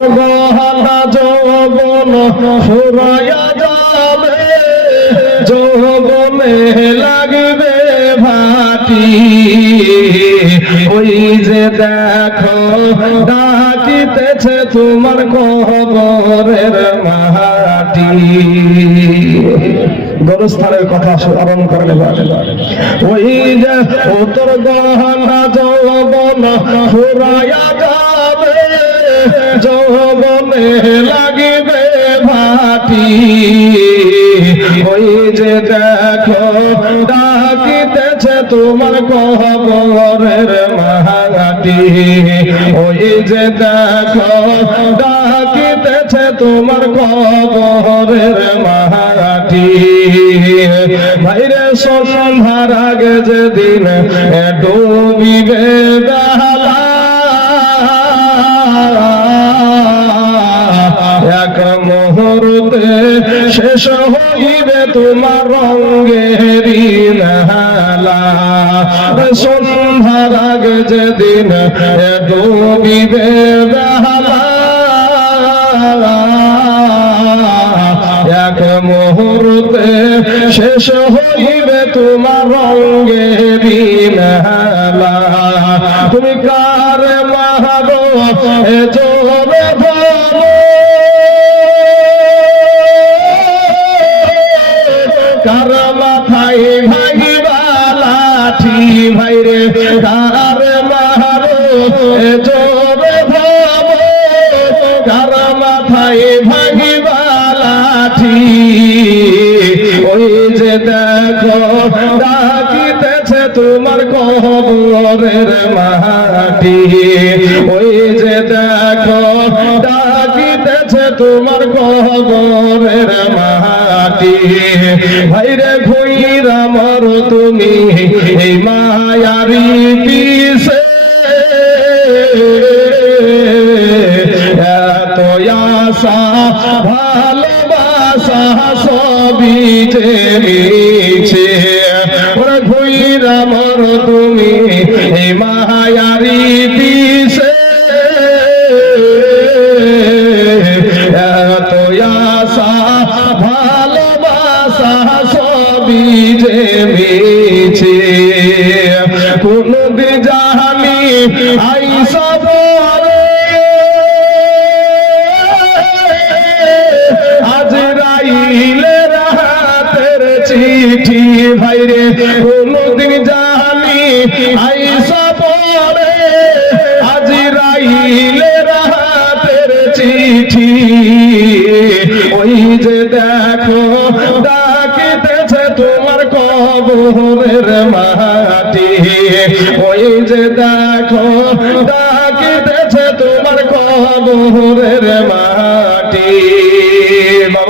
গহনা যৌবন ফুরাইয়া যাবে। যৌবনে লাগবে ভাটি। ওই যে দেখো, ডাকিতেছে তোমার কবরের মাটি। গরস্থানের কথা স্মরণ করে নেবার ওই যে উত্তর গহনা যৌবন ফুরাইয়া যাবে। যৌবনে লাগিবে ভাটি। ওই যে দেখো, ডাকিতেছে তোমার কবরের মাহাটি ওই যে দেখো, ডাকিতেছে তোমার কবরের ভাইরে আগে যেদিন ডুবিবে মুহূর্তে শেষ হইবে তোমার রঙ্গেরি সন্ধ্যার আগে যেদিন ডুবিবে বেলা এক মুহূর্তে শেষ হইবে তোমার রঙ্গেরি নালা তুমি কার মাহারো এ জোরে ভালো? কার মাথায় ভাইবা লাঠি ভাইরে কার মাহারো এ জোরে ভালো কার মাথায় ভাইবা লাঠি ওই যে দেখো, ডাকিতেছে তোমার কবরের মাটি। ওই তোমার কবরের মাটি। ভাইরে ভুইরা মর তুমি, এই মায়ারি পিসে এত আশা, ভালোবাসা সবই যে ভুইরা মর তুমি, এই মায়ারি সবই যে মিছে কোন জানি আইসা বলে আজ রাইলের হাতের চিঠি ভাইরে, কোনদিন জানি আইসা পরে আজ রাইলের হাতের চিঠি। ওই যে দেখো তোমার কবরের মাটি। ওই যে দেখো ডাকিতেছে তোমার কবরের মাটি। বাবা।